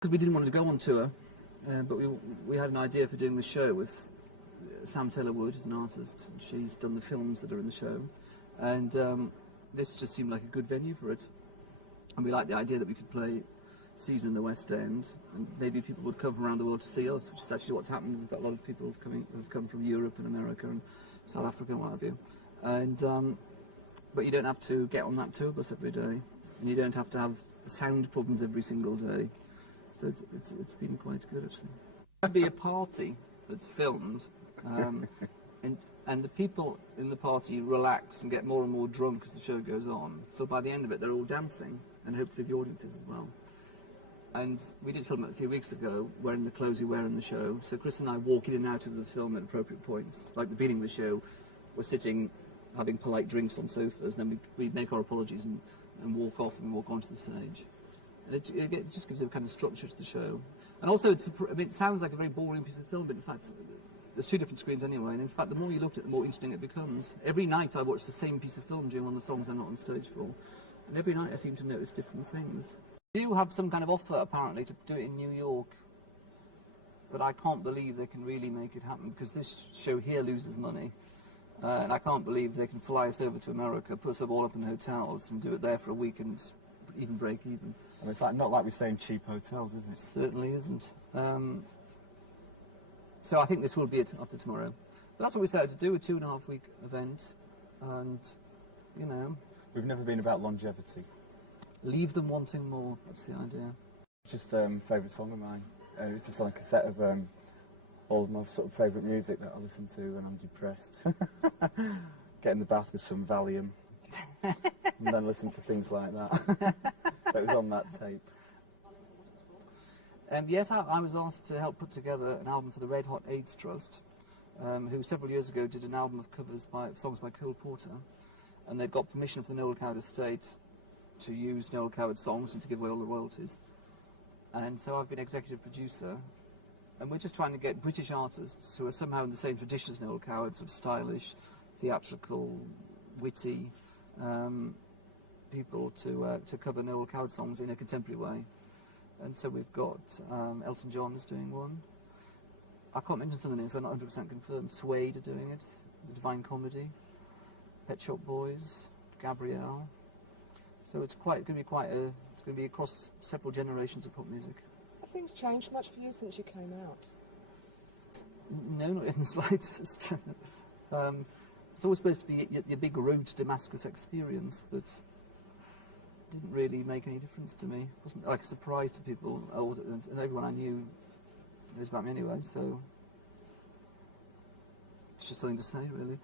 Because we didn't want to go on tour, but we had an idea for doing the show with Sam Taylor-Wood, who's an artist. She's done the films that are in the show, and this just seemed like a good venue for it. And we liked the idea that we could play season in the West End, and maybe people would come from around the world to see us, which is actually what's happened. We've got a lot of people who've come from Europe and America and South Africa and what have you. And but you don't have to get on that tour bus every day, and you don't have to have sound problems every single day. So it's been quite good, actually. It'd be a party that's filmed, and the people in the party relax and get more and more drunk as the show goes on. So by the end of it, they're all dancing, and hopefully the audience is as well. And we did film it a few weeks ago, wearing the clothes we wear in the show. So Chris and I walk in and out of the film at appropriate points. Like the beginning of the show, we're sitting, having polite drinks on sofas, and then we make our apologies and walk off and walk onto the stage. And it just gives a kind of structure to the show. And also, it sounds like a very boring piece of film, but in fact, there's two different screens anyway, and in fact, the more you look at it, the more interesting it becomes. Every night I watch the same piece of film during one of the songs I'm not on stage for, and every night I seem to notice different things. They do have some kind of offer, apparently, to do it in New York, but I can't believe they can really make it happen, because this show here loses money, and I can't believe they can fly us over to America, put us all up in hotels, and do it there for a week and even break even. I mean, it's not like we're staying cheap hotels, is it? Certainly isn't. So I think this will be it after tomorrow. But that's what we started to do, a 2.5-week event, and, you know... We've never been about longevity. Leave them wanting more, that's the idea. Just favourite song of mine. It's just like a set of all of my sort of favourite music that I listen to when I'm depressed. Get in the bath with some Valium, and then listen to things like that. That was on that tape. Yes, I was asked to help put together an album for the Red Hot AIDS Trust, who several years ago did an album of covers of songs by Cole Porter, and they'd got permission from the Noel Coward estate to use Noel Coward songs and to give away all the royalties. And so I've been executive producer, and we're just trying to get British artists who are somehow in the same tradition as Noel Coward, sort of stylish, theatrical, witty, people to cover Noel Coward songs in a contemporary way. And so we've got Elton John is doing one. I can't mention some of the names, they're not 100% confirmed. Suede are doing it, The Divine Comedy, Pet Shop Boys, Gabrielle. So it's going to be across several generations of pop music. Have things changed much for you since you came out? No, not in the slightest. It's always supposed to be your big road to Damascus experience, but it didn't really make any difference to me. It wasn't like a surprise to people, and everyone I knew knows about me anyway, so it's just something to say, really.